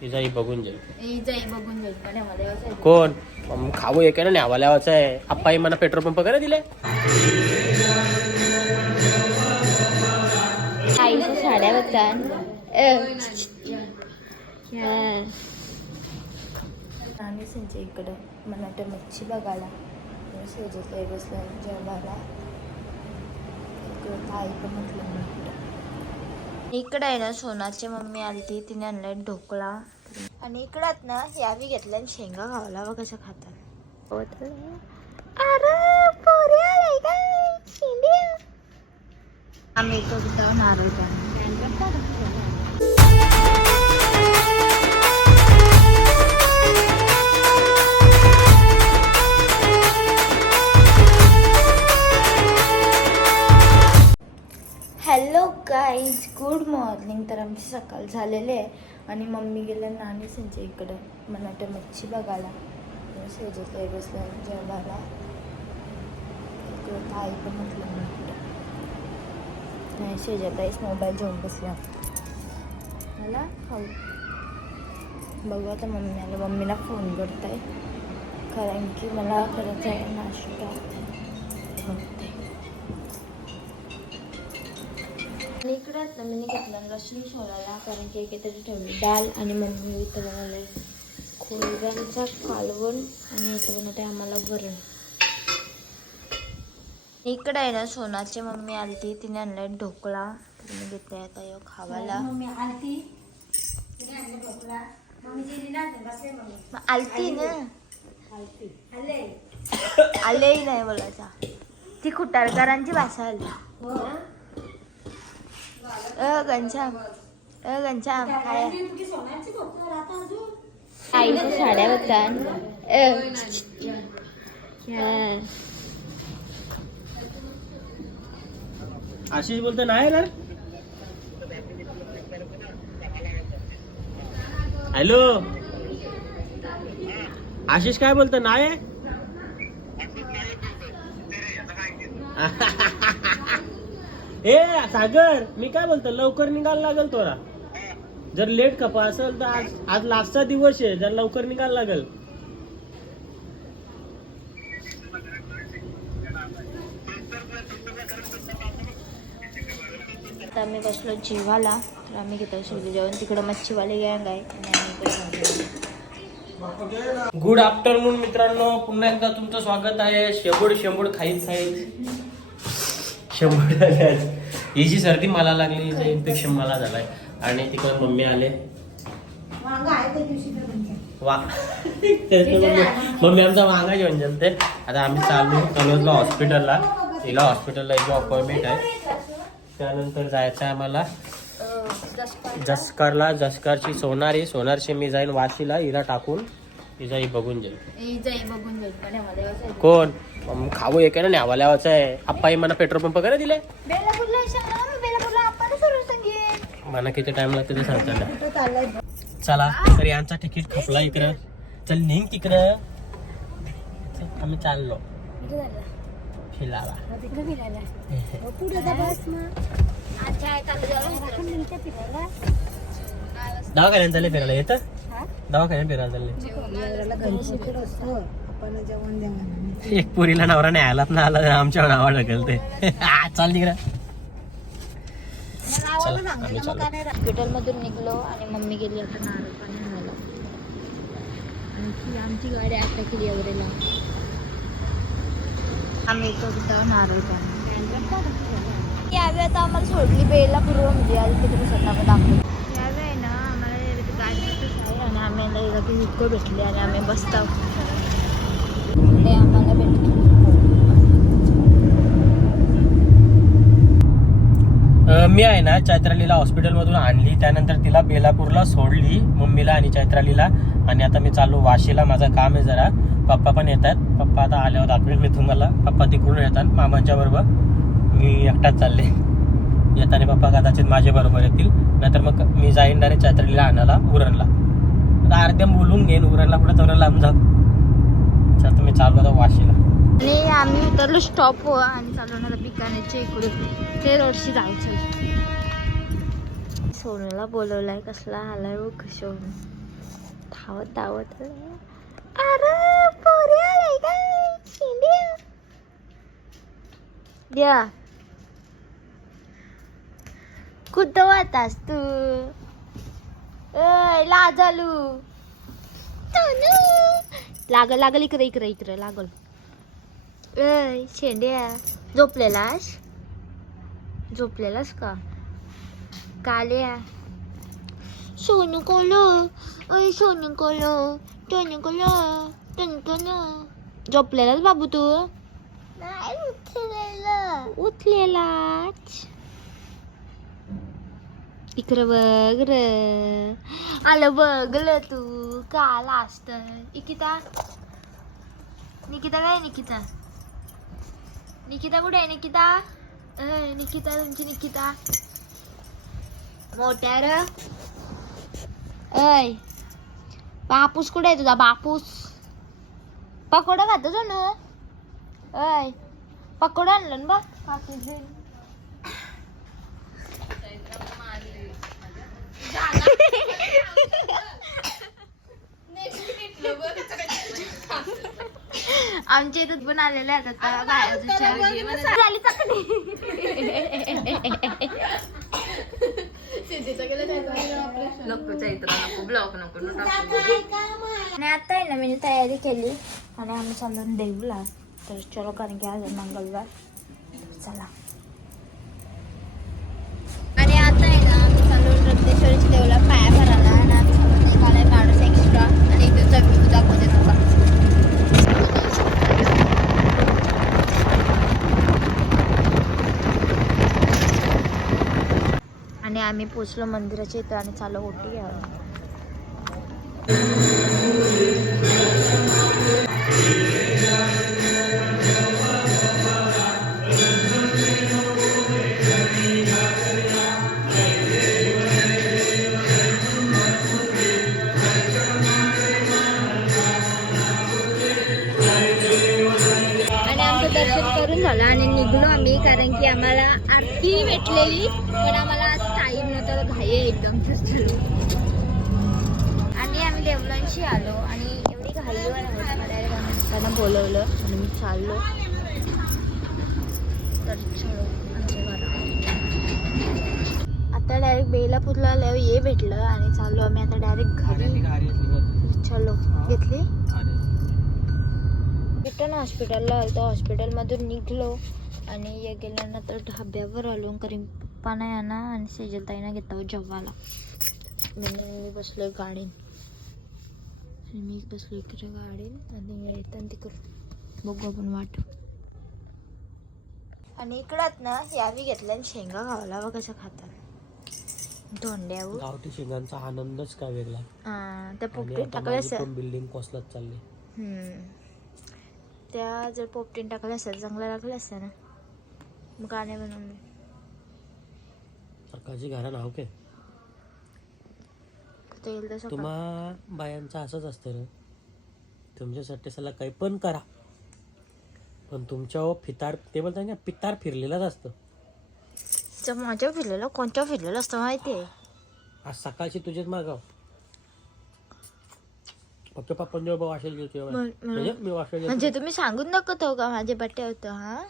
तिचाही बघून जाईल. बघून. कोण? खाऊ एक आहे ना न्यावा लावायचं आहे. आप्पाई मला पेट्रोल पंप करे दिले आईच्या साड्या बघतात आणि संजय इकडं मला वाटतं मच्छी बघायला. सोजत आहे बसलं जेवायला. आई पण म्हटलं आणि इकडं आहे ना सोनाची मम्मी आली ती तिने आणलाय ढोकळा. आणि इकडात ना यावी घेतल्या आणि शेंगा खावला व कसं खातात. काय आम्ही तो सुद्धा नारळ पाणी सकाळ झालेली आहे. आणि मम्मी गेल्या नानी संजय इकडं. मला वाटतं मच्छी बघायला. सोजत आहे बसलं जेवायला. इकडं आई पण म्हटलं नाही इकडं नाही मोबाईल जेवून बसल्या. मला खाऊ. बघू आता मम्मी आलं. मम्मीला फोन करत आहे कारण की मला खरंच आहे नाश्ता. मी घेतलं. लसूण सोलायला कारण की एकेतरी ठेवली डाळ आणि मम्मी इथं बनवले खोबऱ्यांचा कालवण आणि इथं बनवते आम्हाला वरण. इकडे आहे ना सोनाची मम्मी आलती. तिने आणलाय ढोकळा. तिने घेतलाय आता ह्यो खावायला. मग आलती ना? आलेही नाही बोलायचा. ती खुटारकरांची भाषा आली. अ घनश्याम. अ घनश्याम काय? आईच्या साड्या बघतात आशिष बोलते नाही ना हॅलो. आशिष काय बोलतो नाही. ए सागर मी काय बोलतो? लवकर निघायला लागेल तोरा जर लेट खपा असेल तर आज आज लास्टचा दिवस आहे. जर लवकर निघायला लागेल. आता आम्ही बसलो जेवायला तर आम्ही घेतो सगळे जेवण तिकडं मच्छीवाले गँग आहे. आणि आम्ही इकडे खातो. गुड आफ्टरनून मित्रांनो. पुन्हा एकदा तुमचं स्वागत आहे. शेंबूड शेंबूड खाईत खाईत शेंबूड आज. हिची सर्दी मला लागली हिचं इन्फेक्शन मला झालंय. आणि तिकडे मम्मी आले. वा. तेच तर मम्मी आमचा वांगा घेऊन जमते आता आम्ही चाललो कलोजला हॉस्पिटलला. तिला हॉस्पिटलला एक अपॉइंटमेंट आहे. त्यानंतर जायचं आहे आम्हाला जसकारला जसकारची सोनार. आहे सोनारची मी जाईन वाशीला हिला टाकून. तिचाही बघून जाईल ही जाई बघून जाईल पण आहे. कोण? खाऊ एक आहे ना न्यावा लावायचं आहे. आप्पाई मला पेट्रोल पंप करे दिले बेलापूरला सांगा ना, बेलापूरला आपण सर्व संगीत मला किती टाइम लागते ते सांगता चला तर यांचा तिकीट खपला इकडं. चल निघ तिकडं. चल, आम्ही चाललो. फिरायला. दवाखान्यात चालले फिरायला. येतं? दवाखान्यात फिरायला चालले. एक पुरीला नवरा नाही आलात ना आला आमच्या नावा ढकल ते. चाल तिकडं. हॉस्पिटल मधून निघलो आणि मम्मी गेली आता नारळ पाणी आणायला आणि ती आमची गाडी आता केली एवढेला आम्ही तो सुद्धा नारळ पाणी. यावे आता आम्हाला सोडली बेला पूर्व म्हणजे आज तिकडे स्वतः दाखवली यावे आहे ना आम्हाला इथे गाडी आम्ही इतकं भेटले आणि आम्ही बसतो. ते आम्हाला भेटले. मी आहे ना चैत्रालीला हॉस्पिटलमधून आणली. त्यानंतर तिला बेलापूरला सोडली मम्मीला आणि चैत्रालीला. आणि आता मी चाललो वाशीला. माझं काम आहे जरा. पप्पा पण येत आहेत पप्पा आता आल्यावर दाखवेल मी तुम्हाला. पप्पा तिकडून येतात मामांच्या बरोबर. मी एकटाच चालले. येताना पप्पा कदाचित माझ्या बरोबर येतील. नाहीतर मग मी जाईन डायरेक्ट चैत्रालीला आणायला उरणला. आता अर्ध्या बोलून घेईन उरणला पुढे तेवढं लांब जा आता तुम्ही चालू आता वाशीला. आणि आम्ही उतरलो स्टॉप आणि चालू ना बिकानेरच्या इकडे. ते रोडशी जायचं सोनूला बोलवलाय कसला आलाय बघ शोन धावत धावत. अरे पोरी आलाय काय द्या कुठं वाटास तू? अय लाजालू. लागल लागल इकडे इकडे इकडे लागल. अय शेंड्या. झोपलेलास? झोपलेलास का? काल्या. सोनू कोलो. अय सोनू कोलो. टोनू कोलो. टन झोपलेलास बाबू तू? नाही उठलेला. उठलेलाच. इकडं बघ र आलं बघलं तू काल असत. निकिता? निकिता काय निकिता. निकिता कुठे आहे निकिता? अय, निकिता तुमची निकिता. मोठ्या र. अय बापूस कुठे आहे तुझा बापूस? पकोडा खातो होणं ऐ पकोडा आणलं ना बा बापूस घरी. आमच्या इथं पण आलेले आहेत आता आणि आता आहे ना मी तयारी केली. आणि आम्ही चालून देऊला. तर चलो कारण की आज आहे मंगळवार. चला. आणि आता आहे ना आम्ही चालून रत्नेश्वरीच्या देऊला पाया भरायला आणि आम्ही चालून एक आलाय माणूस एक्स्ट्रा आणि एक दिवसा व्ह्यू दाखवते तुला आणि आम्ही पोचलो मंदिराच्या इथं आणि चालू ओटी घ्यावं आणि आमचं दर्शन करून झालं आणि निघलो आम्ही कारण की आम्हाला आरती भेटलेली पण आम्हाला नव्हता घाई आहे एकदम आणि आम्ही देवलांशी आलो आणि एवढी घाई डायरेक्ट त्यांना बोलवलं आणि मी चाललो. तर. आता डायरेक्ट बेलापूरला आल्यावर ये भेटलं आणि चाललो आम्ही आता डायरेक्ट घरी. चलो घेतली? रिटर्न हॉस्पिटलला आलो हॉस्पिटलमधून निघलो आणि ये गेल्यानंतर ढाब्यावर आलो कारण पप्पा नाही आणा आणि सेजलताईना घेता जेवायला. मी मी बसलो गाडीन. आणि मी बसलो इकडे गाडीन आणि येताना तिकडं. बघू आपण वाट. आणि इकडं ना यावी घेतल्या शेंगा खावला बघ कसं खातात. धोंड्यावर. गावठी शेंगांचा आनंदच काय वेगळा? हा, त्या आणि पोपटीत आता टाकलं माझी असं पण बिल्डिंग कोसलत चालली. त्या जर पोपटीन टाकल्या असत्या चांगल्या लागल्या असत्या ना. मग गाणे बनवून सरकारची घरा काय येईल तसं तुम्हा बायांचं असंच असतं रे. तुमच्यासाठी सला काही पण करा. पण तुमच्यावर फितार ते बोलतात ना पितार फिरलेलाच असतं. का माझ्या फिरलेलं कोणत्या फिरलेलं असतं माहिती आहे? आज सकाळची तुझेच मागाव फक्त पप्पन जेव्हा वाशेल गेलो तेव्हा म्हण- म्हण- म्हणजे मी वाशेल गेलो म्हणजे तुम्ही सांगून नको तो का माझे बड्डे होतं हा?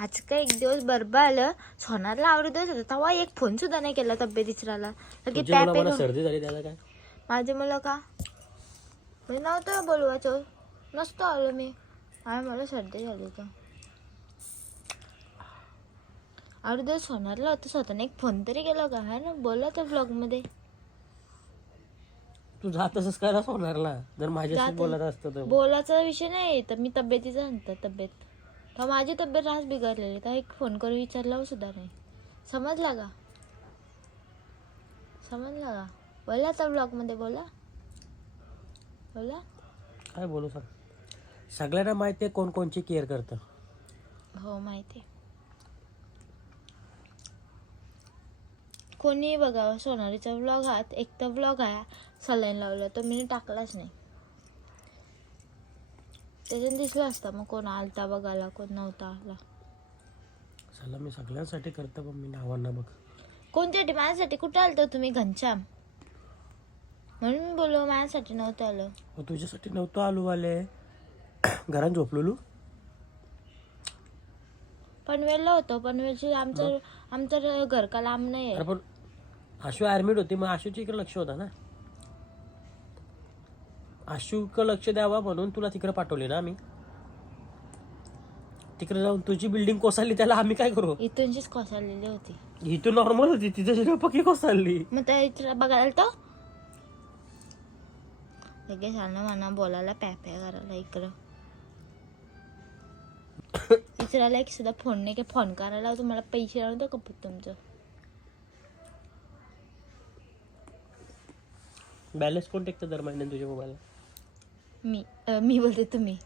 आज काय एक दिवस बरबा आलं. सोनारला आवडत होता तेव्हा एक फोन सुद्धा नाही केला तुझ्या पॅप मुलाला सर्दी झाली त्याला काय? माझे मुलं का? मी नव्हतं बोलवायचं. नसतो आलो मी. आणि मला सर्दी झाली होतं. अरे दिवस होणारला होतं स्वतःने एक फोन तरी केला का हा ना बोला त्या ब्लॉगमध्ये तू जात असंच करायला होणारला जर माझ्याशी जाते. बोलत असतं तर. बोलायचा विषय नाही तर मी तब्येतीचा सांगतो तब्येत. तर माझी तब्येत रास बिघडलेली तर एक फोन करून विचारला सुद्धा नाही. समजला का? समजला का? बोला त्या ब्लॉगमध्ये बोला. बोला. काय बोलू सांग सगळ्यांना माहिती आहे कोण कोणची केअर करतं. हो माहिती कोणी बघा सोनारीचा ब्लॉग आहात एक तर ब्लॉग आहे सलाईन लावलं तर मी टाकलाच नाही. त्याच्यात दिसलं असतं मग कोण आलता बघायला कोण नव्हता आला. चला मी सगळ्यांसाठी करतो पण मी नावांना बघ. कोणत्यासाठी माझ्यासाठी कुठं आलतो तुम्ही घनश्याम? म्हणून बोलो माझ्यासाठी नव्हतं आलं. मग तुझ्यासाठी नव्हतं आलू आले घरात झोपलेलो? पनवेलला होतो पनवेलची आमचं आमचं घर का लांब नाही अरे आहे पण आशू ऍडमिट होती मग आशूच्या इकडे लक्ष होता ना. आशूकडे लक्ष द्यावा म्हणून तुला तिकडे पाठवले ना आम्ही. तिकडे जाऊन तुझी बिल्डिंग कोसळली त्याला आम्ही काय करू? इथूनचीच कोसळलेली होती. ही नॉर्मल होती तिच्या पक्की कोसळली. मग त्या बघायला तो लगेच आलं म्हणा बोलायला पॅ पॅ करायला इकडं. इचरायला एक सुद्धा फोन नाही की फोन करायला तुम्हाला पैसे नव्हतं का तुमचं? बॅलन्स कोण टेकतं दर महिन्यात तुझ्या मोबाईलला मी अं, मी बोलते तुम्ही.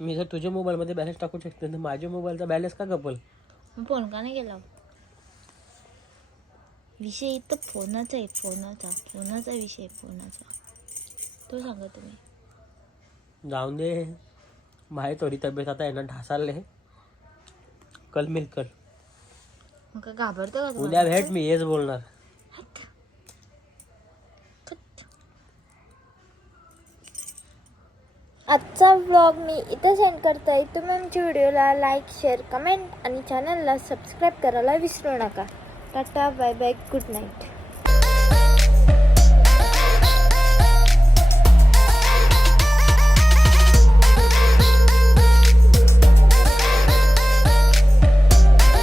मी जर तुझ्या मोबाईलमध्ये बॅलन्स टाकू शकते तर माझ्या मोबाईलचा बॅलन्स का कपल मग फोन का नाही केला? विषय इथं फोनाचा आहे फोनाचा फोनाचा विषय आहे, फोनाचा. तो सांगा तुम्ही. जाऊन दे. माही थोडी तब्येत आता येणार ढासाले कल मिल कल. मग काय घाबरतो का उद्या तुम्हाला? भेट मी हेच बोलणार. आजचा व्लॉग मी इथं सेंड करत आहे तुम्ही आमच्या व्हिडिओला लाईक शेअर कमेंट आणि चॅनलला सबस्क्राईब करायला विसरू नका. Tata bye bye good night